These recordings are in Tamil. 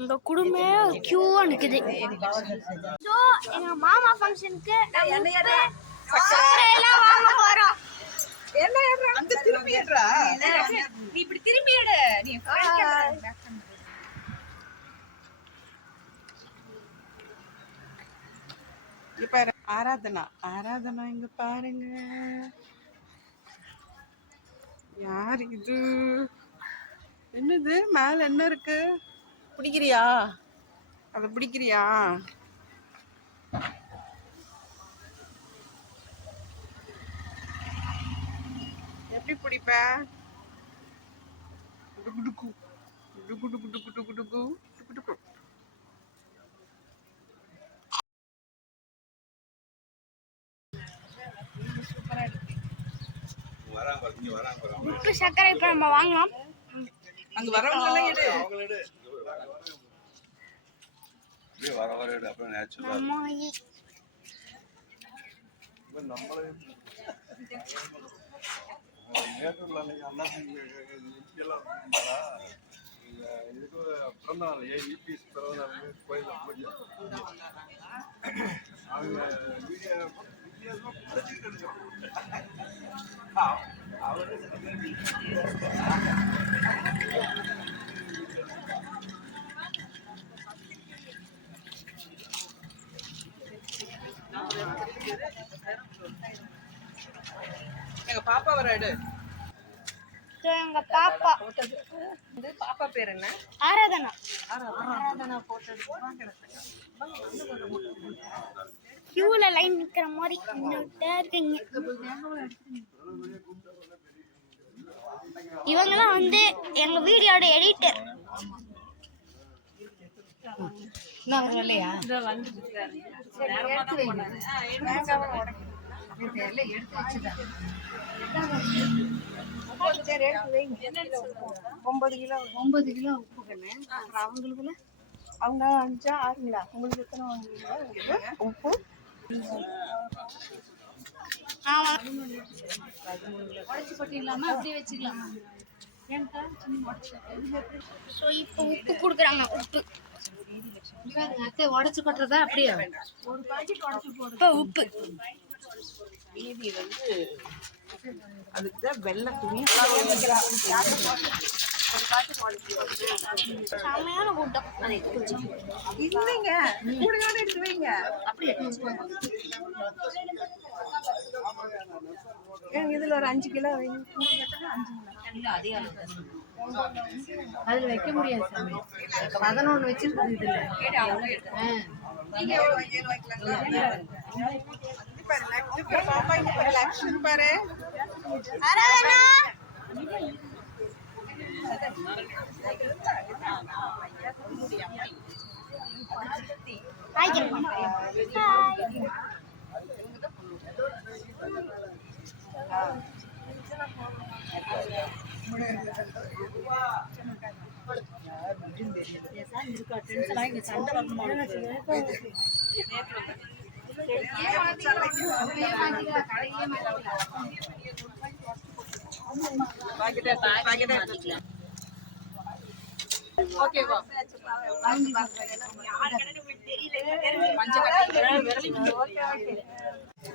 இந்த குடும்பம் கியூவா நிக்குது. சோ எங்க மாமா ஃபங்க்ஷனுக்கு எல்லாம் வாங்க போறோம். என்ன அங்க திரும்பி ஏறா நீ இப்படி திரும்பி ஏறு நீ இப்ப ஆராதனா இங்க பாருங்க. யார் இது? என்னது மேல என்ன இருக்கு? பிடிக்கிறியா? அத பிடிக்கிறியா? எப்படி பிடிப்ப? உப்பு சர்க்கரை இப்ப நம்ம வாங்கலாம். அங்க வரவங்க எல்லாம் எடு. அப்புறம் நேச்சுரலா இதுக்கு பிறந்தநாள் EPS பிறந்தநாள் கோயில பூஜை அவங்க வித்தியாசமா படிச்சுக்கிட்டு இருக்கோம். எங்க பாப்பா வர எடு. எங்க பாப்பா பாப்பா பேர் என்ன? ஆராதனா. கியூல லைன் நிக்கிற மாதிரி இருக்கீங்க. இவங்கெல்லாம் வந்து எங்க வீடியோட எடிட்டர். $9 கிலோ உப்பு கண்ணு. அப்புறம் அவங்களுக்குள்ள அவங்க 5 6 உங்களுக்கு எத்தனை வாங்குவீங்க உப்பு? உடச்சி போட்டு இல்லாம அப்படியே வச்சுக்கலாம். இப்போ உப்பு கொடுக்குறாங்க. உப்பு அத்தை உடச்சு கொட்டுறதா அப்படியே ஒரு பாக்கெட் உடச்சு போடுறது. உப்பு மீதி வந்து அதுக்குதான் வெள்ளை துணி செமையான கூட்டம். இல்லைங்க கூடுதலான எடுத்து வைங்க. அப்படியே இதுல ஒரு 5 கிலோ வைங்க. அதுல வைக்க முடியாது சாமி. 11 வச்சிருக்குது இதுல. பாப்பா இங்க பாரு, லக்ஷ்மி பாரு.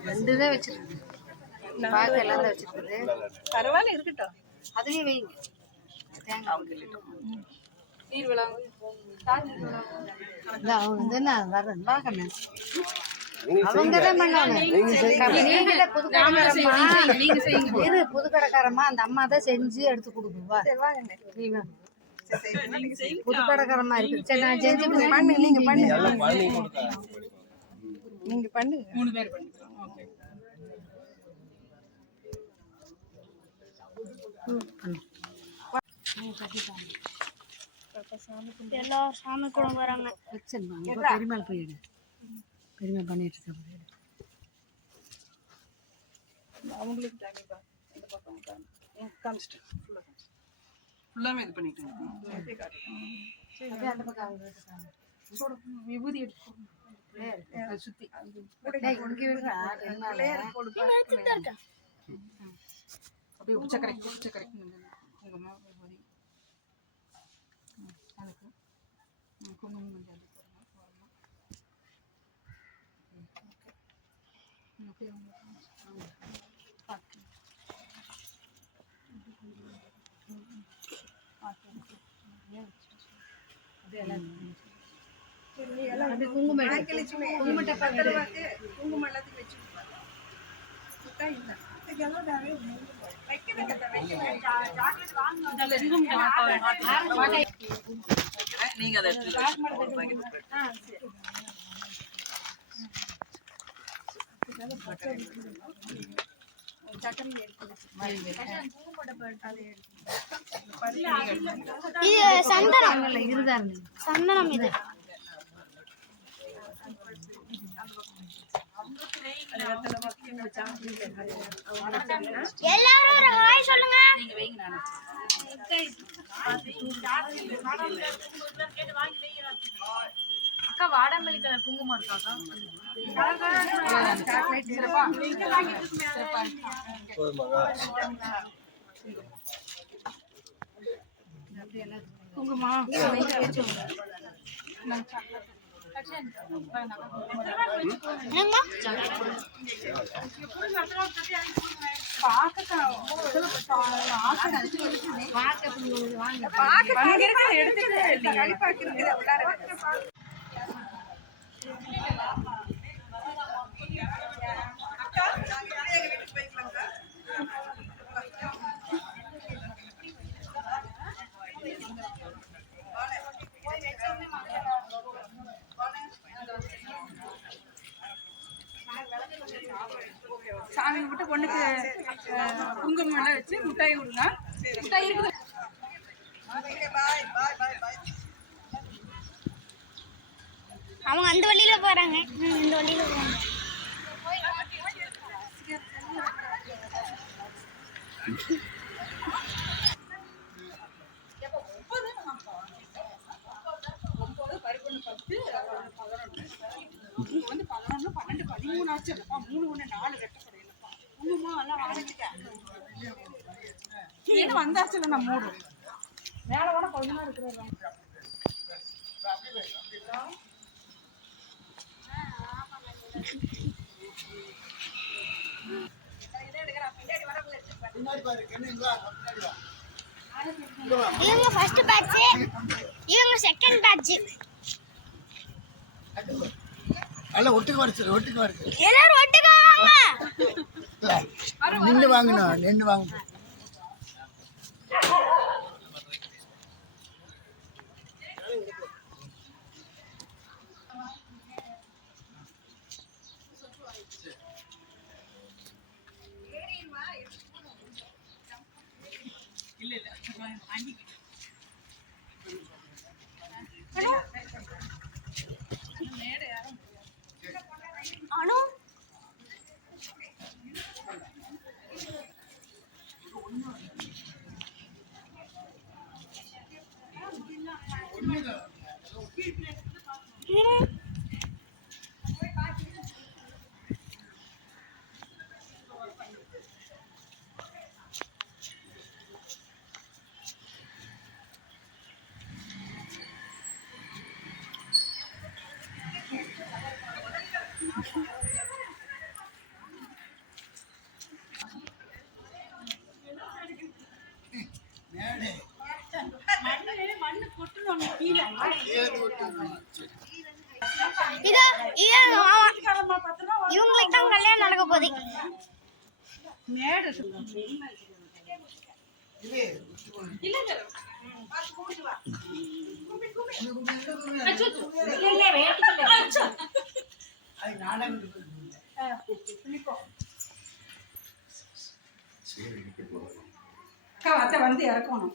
ரெண்டுதான் வச்சிருக்கு. பாக்கு எல்லாம் தான் வச்சிருக்குது. பரவாயில்ல இருக்கட்டும். அதுவே வைங்க. அவங்க என்ன வர்றேன் வாங்கண்ணே. அவங்க தான் பண்ணாங்க. புது கடைக்காரம்மா அந்த அம்மா தான் செஞ்சு எடுத்து கொடுக்குவா. புது கடைக்காரமா இருக்கு. சரி நான் செஞ்சு பண்ணுங்க. நீங்க பண்ணுங்க. நீங்க பண்ணுங்க. 3 பேர் பண்ணுங்க. எல்லாரும் சாமி கும்பிட வராங்க. பெருமாள் போயிடு. பெருமாள் பண்ணிட்டு இருக்க அவங்களுக்கு தாங்கப்பா. இந்த பக்கம் காமிச்சிட்டு ஃபுல்லாமே இது பண்ணிட்டேன். அந்த பக்கம் அவங்க விபூதி எடுத்து சுத்தி அப்படியே உச்சக்கரை உங்க விபூதி குங்குமம் எல்லாத்தையும் வச்சு நீங்க அதை இது சந்தனம் சந்தனம் இது எல்லாரும் ஒரு ஹாய் சொல்லுங்க. அக்கா வாடாமல்லி கலர் குங்குமம் இருக்காக்கா குங்குமம் சாமி கும்பிட்டு பொண்ணுக்கு குங்குமம் எல்லாம் வச்சு முட்டாய் கொடுங்க. முட்டாய் இருக்குது. அவங்க அந்த வழியில போறாங்க, இந்த வழியில போறாங்க. வந்து 11, 12, 13 ஆச்சு. 3, 1, 4 வெட்டப்படையிலப்பா குங்குமம் எல்லாம் வாங்கிட்டேன். வந்தாச்சுல நான் 3 மேல கூட கொஞ்ச நேரம் இருக்கிறேன். இவங்க ஃபர்ஸ்ட் பேட்ச், இவங்க செகண்ட் பேட்ச். அல்ல ஒட்டுக்கு வரச்சு எல்லாரும் ஒட்டுக்கா வாங்க. நின்று வாங்கணும், நின்று வாங்கணும். அனு இவங்களுக்கு தான் கல்யாணம் நடக்க போகுது. வந்து இறக்கணும்.